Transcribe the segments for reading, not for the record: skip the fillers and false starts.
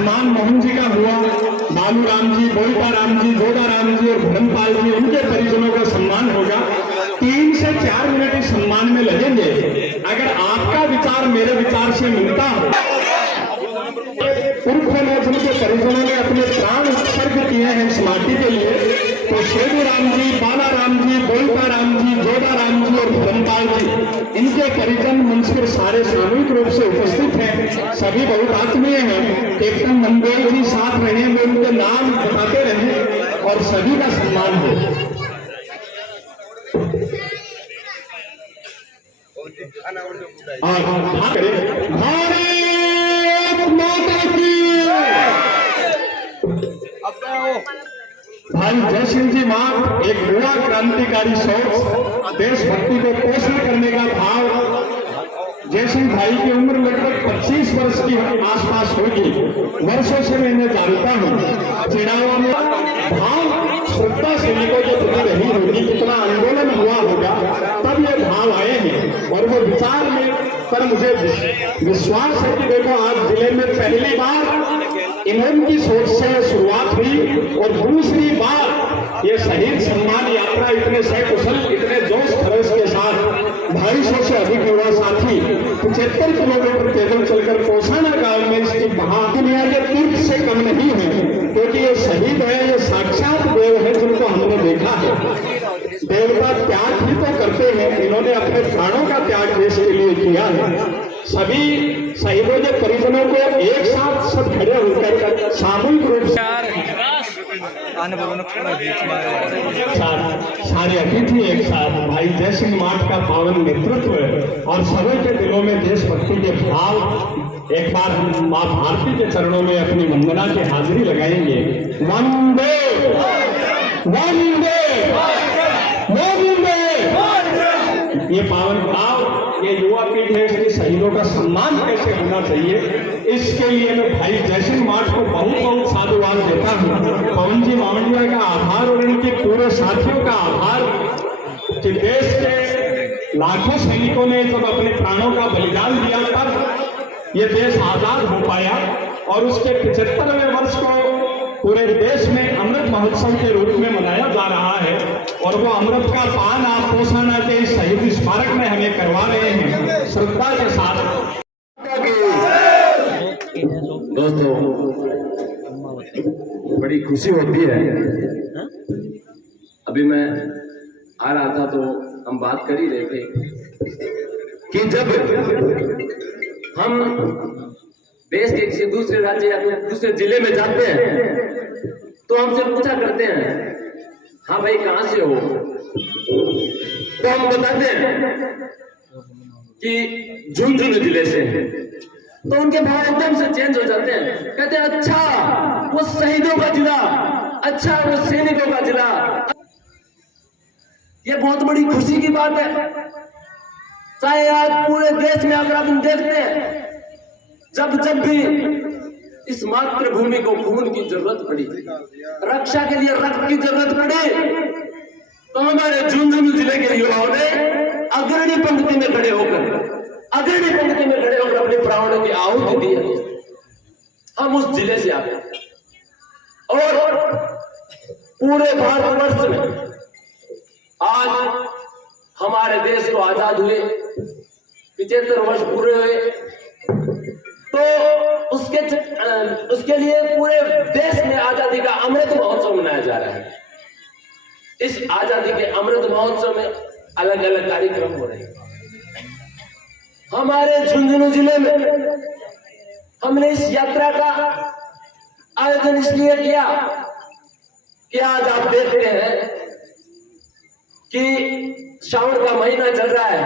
सम्मान मोहन जी का हुआ, बालू राम जी, बोलता राम जी, जोधा राम जी और धर्मपाल जी, उनके परिजनों का सम्मान होगा। 3 से 4 मिनट इस सम्मान में लगेंगे। अगर आपका विचार मेरे विचार से मिलता हो, पुरखों ने जिनके परिजनों ने अपने प्राण उत्सर्ग किए हैं इस माटी के लिए, तो शेरू राम जी, बाला राम जी, बोलता राम जी, जोधा राम जी और धर्मपाल जी, इनके परिजन मंच पर सारे सामूहिक रूप से उपस्थित हैं। सभी बहुत आत्मीय हैं। कैप्टन मंडोल जी साथ रहेंगे, उनके नाम बताते रहें और सभी का सम्मान हो। भारत माता की। भाई जय सिंह जी मां एक युवा क्रांतिकारी सोच, देशभक्ति को पोषण करने का भाव। जय सिंह भाई की उम्र लगभग 25 वर्ष की आसपास होगी। वर्षों से मैं इन्हें जानता हूँ। चिड़ावा में भाव श्रद्धा सैनिकों के प्रति रही होगी, कितना आंदोलन हुआ होगा, तब ये भाव आए हैं। और वो विचार में पर मुझे विश्वास है कि देखो आज जिले में पहली बार इन्होंने सोच से शुरुआत हुई और दूसरी बार ये शहीद सम्मान यात्रा इतने सकुशल, इतने जोश खरोश के साथ 250 से अधिक युवा साथी 75 किलोमीटर पैदल चलकर पोसाना गांव में इसकी दुनिया के तीर्थ से कम नहीं है, क्योंकि ये शहीद है, ये साक्षात देव है जिनको हमने देखा है। देव का त्याग ही तो करते हैं, इन्होंने अपने प्राणों का त्याग देश के लिए किया है। सभी शहीदों के परिजनों को एक साथ सब खड़े होकर सामूहिक रूप से सारे अतिथि एक साथ भाई जय सिंह माठ का पावन नेतृत्व है और सभी के दिलों में देशभक्ति के भाव। एक बार हम मां भारती के चरणों में अपनी वंदना की हाजिरी लगाएंगे। वंदे वंदे वंदे। ये पावन भाव, ये युवा पीढ़ी है, इसके शहीदों का सम्मान कैसे होना चाहिए, इसके लिए मैं भाई जय सिंह माठ को बहुत बहुत साधुवाद देता हूँ। पवन जी मावंडिया का आभार और इनके पूरे साथियों का आभार कि देश के लाखों सैनिकों ने जब अपने प्राणों का बलिदान दिया तब ये देश आजाद हो पाया। और उसके 75वें वर्ष को पूरे देश में अमृत महोत्सव के रूप में मनाया जा रहा है और वो अमृत का पान आप पोसाना के इस शहीद स्मारक में हमें करवा रहे हैं श्रद्धा के साथ। दोस्तों बड़ी खुशी होती है। अभी मैं आ रहा था तो हम बात कर ही रहे थे कि जब हम देश के किसी दूसरे राज्य या दूसरे जिले में जाते हैं तो हमसे पूछा करते हैं, हाँ भाई कहां से हो, तो हम बताते हैं कि झुंझुनू जिले से हैं। तो उनके भाव एकदम से चेंज हो जाते हैं, कहते हैं अच्छा वो शहीदों का जिला, अच्छा वो सैनिकों का जिला। ये बहुत बड़ी खुशी की बात है। चाहे आज पूरे देश में अगर आप देखते हैं, जब भी इस मातृभूमि को खून की जरूरत पड़ी, रक्षा के लिए रक्त की जरूरत पड़ी, तो हमारे झुंझुनू जिले के युवाओं ने अग्रणी पंक्ति में खड़े होकर अपने प्राणों की आहुति दी है। हम उस जिले से आते हैं और पूरे भारतवर्ष में आज हमारे देश को आजाद हुए 75 वर्ष पूरे हुए, तो उसके लिए पूरे देश में आजादी का अमृत महोत्सव मनाया जा रहा है। इस आजादी के अमृत महोत्सव में अलग अलग कार्यक्रम हो रहे हैं। हमारे झुंझुनू जिले में हमने इस यात्रा का आयोजन इसलिए किया कि आज आप देखते हैं कि श्रावण का महीना चल रहा है,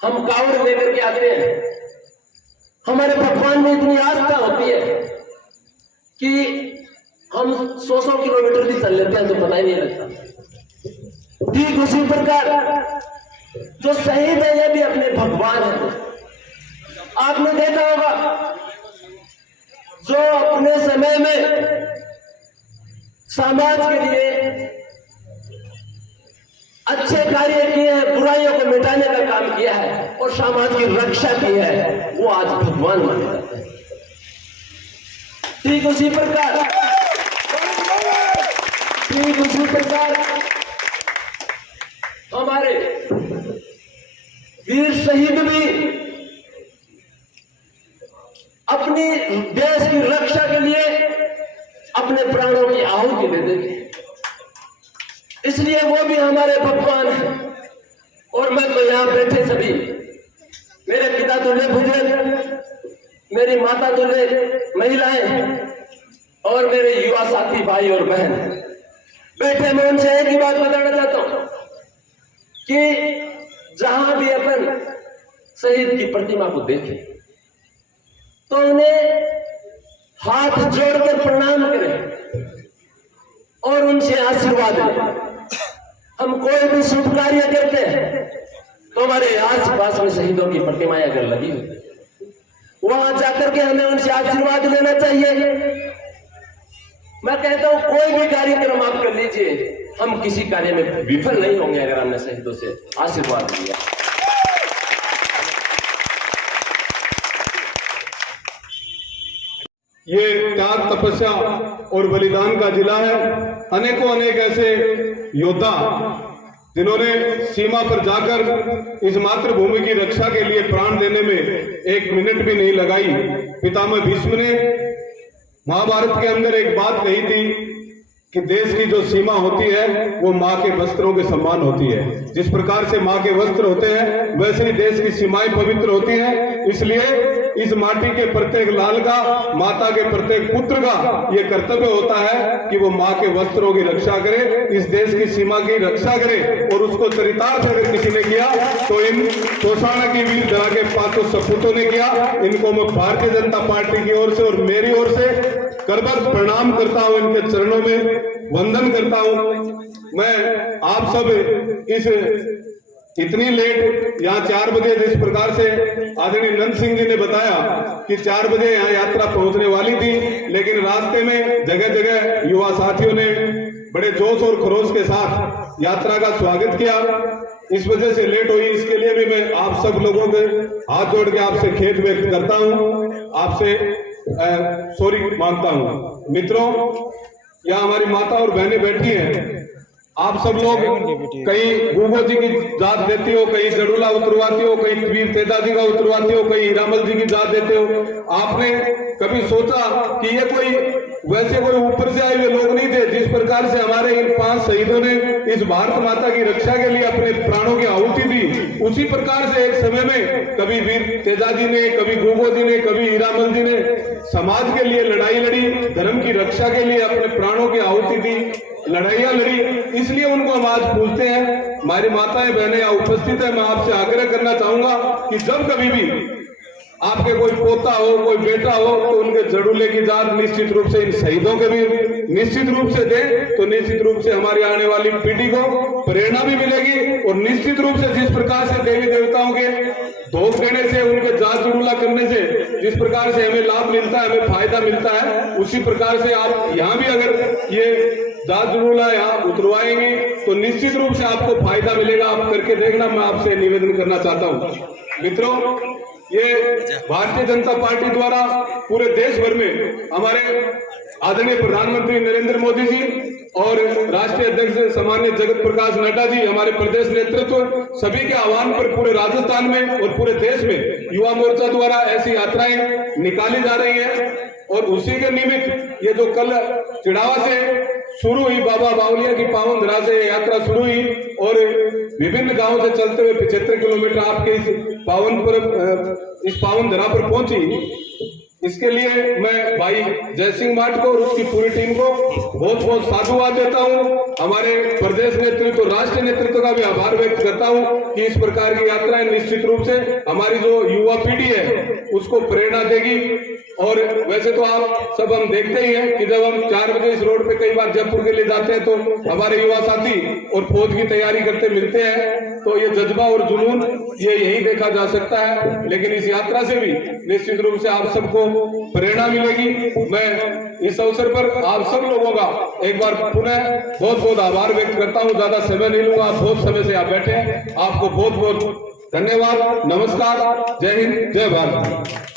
हम कावड़ लेकर के आते हैं। हमारे भगवान में इतनी आस्था होती है कि हम 100 किलोमीटर भी चल लेते हैं तो पता ही नहीं लगता। ठीक उसी प्रकार जो शहीद है ये भी अपने भगवान है। आपने देखा होगा जो अपने समय में समाज के लिए अच्छे कार्य किए हैं, बुराइयों को मिटाने का काम किया है और समाज की रक्षा की है, वो आज भगवान माने जाते हैं। ठीक उसी प्रकार हमारे वीर शहीद भी अपनी देश की रक्षा के लिए अपने प्राणों की आहुति दे देंगे, इसलिए वो भी हमारे भगवान हैं। और मैं तो यहाँ बैठे सभी, मेरे पिता तुल्य बुजुर्ग, मेरी माता तुल्य महिलाएं और मेरे युवा साथी भाई और बहन बैठे, मैं उनसे एक ही बात बताना चाहता हूं कि जहां भी अपन शहीद की प्रतिमा को देखें तो उन्हें हाथ जोड़कर प्रणाम करें और उनसे आशीर्वाद लें। हम कोई भी शुभ कार्य करते हैं तो हमारे आस पास में शहीदों की प्रतिमाएं अगर लगी हो, वहां जाकर के हमें उनसे आशीर्वाद लेना चाहिए। मैं कहता हूं कोई भी कार्यक्रम आप कर लीजिए, हम किसी कार्य में विफल नहीं होंगे अगर हमने शहीदों से आशीर्वाद लिया। ये त्याग, तपस्या और बलिदान का जिला है। अनेकों अनेक ऐसे योद्धा जिन्होंने सीमा पर जाकर इस मातृभूमि की रक्षा के लिए प्राण देने में एक मिनट भी नहीं लगाई। पितामह भीष्म ने महाभारत के अंदर एक बात कही थी कि देश की जो सीमा होती है वो माँ के वस्त्रों के समान होती है। जिस प्रकार से माँ के वस्त्र होते हैं वैसे ही देश की सीमाएं पवित्र होती हैं। इसलिए इस माटी के प्रत्येक लाल का, माता के प्रत्येक पुत्र का ये कर्तव्य होता है कि वो माँ के वस्त्रों की रक्षा करे, इस देश की सीमा की रक्षा करे। और उसको चरितार्थ अगर किसी ने किया तो इन तोषाना की वीर धरा के 500 सपूतों ने किया। इनको मैं भारतीय जनता पार्टी की ओर से और मेरी ओर से करबद्ध प्रणाम करता हूं, इनके चरणों में वंदन करता हूं। मैं आप सब इस इतनी लेट यहाँ 4 बजे जिस प्रकार से आदरणीय नंद सिंह जी ने बताया कि 4 बजे यहाँ यात्रा पहुंचने वाली थी, लेकिन रास्ते में जगह जगह युवा साथियों ने बड़े जोश और खरोश के साथ यात्रा का स्वागत किया। इस वजह से लेट हुई, इसके लिए भी मैं आप सब लोगों के हाथ जोड़ के आपसे खेद व्यक्त करता हूँ, आपसे सॉरी मांगता हूँ। मित्रों, यहाँ हमारी माता और बहनें बैठी हैं। आप सब लोग कहीं गूगो जी की जात देती हो, कहीं जड़ूला उतरवाती हो, कहीं वीर तेजा जी का उतरवाती हो, कहीं हीरामल जी की जात देते हो। आपने कभी सोचा कि ये कोई वैसे कोई ऊपर से आए हुए लोग नहीं थे। जिस प्रकार से हमारे इन 5 शहीदों ने इस भारत माता की रक्षा के लिए अपने प्राणों की आहुति दी, उसी प्रकार से एक समय में कभी वीर तेजा जी ने, कभी गूगो जी ने, कभी हीरामल जी ने समाज के लिए लड़ाई लड़ी, धर्म की रक्षा के लिए अपने प्राणों की आहुति दी, लड़ाइयां लड़ी। इसलिए उनको हम आज पूछते हैं। हमारी माताएं बहनें यहाँ उपस्थित है। मैं आपसे आग्रह करना चाहूंगा कि जब कभी भी आपके कोई पोता हो, कोई बेटा हो, तो उनके जड़ूले की जात निश्चित रूप से इन शहीदों के भी निश्चित रूप से दे, तो निश्चित रूप से हमारी आने वाली पीढ़ी को प्रेरणा भी मिलेगी। और निश्चित रूप से जिस प्रकार से देवी देवताओं के धोख देने से, उनके जात जुड़ूला करने से जिस प्रकार से हमें लाभ मिलता है, हमें फायदा मिलता है, उसी प्रकार से आप यहाँ भी अगर ये जात जुड़ूला यहाँ उतरवाएंगे तो निश्चित रूप से आपको फायदा मिलेगा। आप करके देखना, मैं आपसे निवेदन करना चाहता हूँ। मित्रों, ये भारतीय जनता पार्टी द्वारा पूरे देश भर में हमारे आदरणीय प्रधानमंत्री नरेंद्र मोदी जी और राष्ट्रीय अध्यक्ष सामान्य जगत प्रकाश नड्डा जी, हमारे प्रदेश नेतृत्व, सभी के आह्वान पर पूरे राजस्थान में और पूरे देश में युवा मोर्चा द्वारा ऐसी यात्राएं निकाली जा रही है। और उसी के निमित्त ये जो कल चिड़ावा से शुरू हुई, बाबा बावलिया की पावन धरा से यात्रा शुरू हुई और विभिन्न गांवों से चलते हुए 75 किलोमीटर आपके इस पावन धरा पर पहुंची। इसके लिए मैं भाई जय सिंह माट को और उसकी पूरी टीम को बहुत बहुत साधुवाद देता हूं। हमारे प्रदेश नेतृत्व, राष्ट्रीय नेतृत्व का भी आभार व्यक्त करता हूं कि इस प्रकार की यात्राएं निश्चित रूप से हमारी जो युवा पीढ़ी है उसको प्रेरणा देगी। और वैसे तो आप सब हम देखते ही हैं कि जब हम 4 बजे इस रोड पे कई बार जयपुर के लिए जाते हैं तो हमारे युवा साथी और फौज की तैयारी करते मिलते हैं, तो ये जज्बा और जुनून ये यही देखा जा सकता है। लेकिन इस यात्रा से भी निश्चित रूप से आप सबको प्रेरणा मिलेगी। मैं इस अवसर पर आप सब लोगों का एक बार पुनः बहुत बहुत आभार व्यक्त करता हूँ। ज्यादा समय नहीं लूंगा, आप बहुत समय से आप बैठे हैं। आपको बहुत बहुत धन्यवाद। नमस्कार, जय हिंद, जय भारत।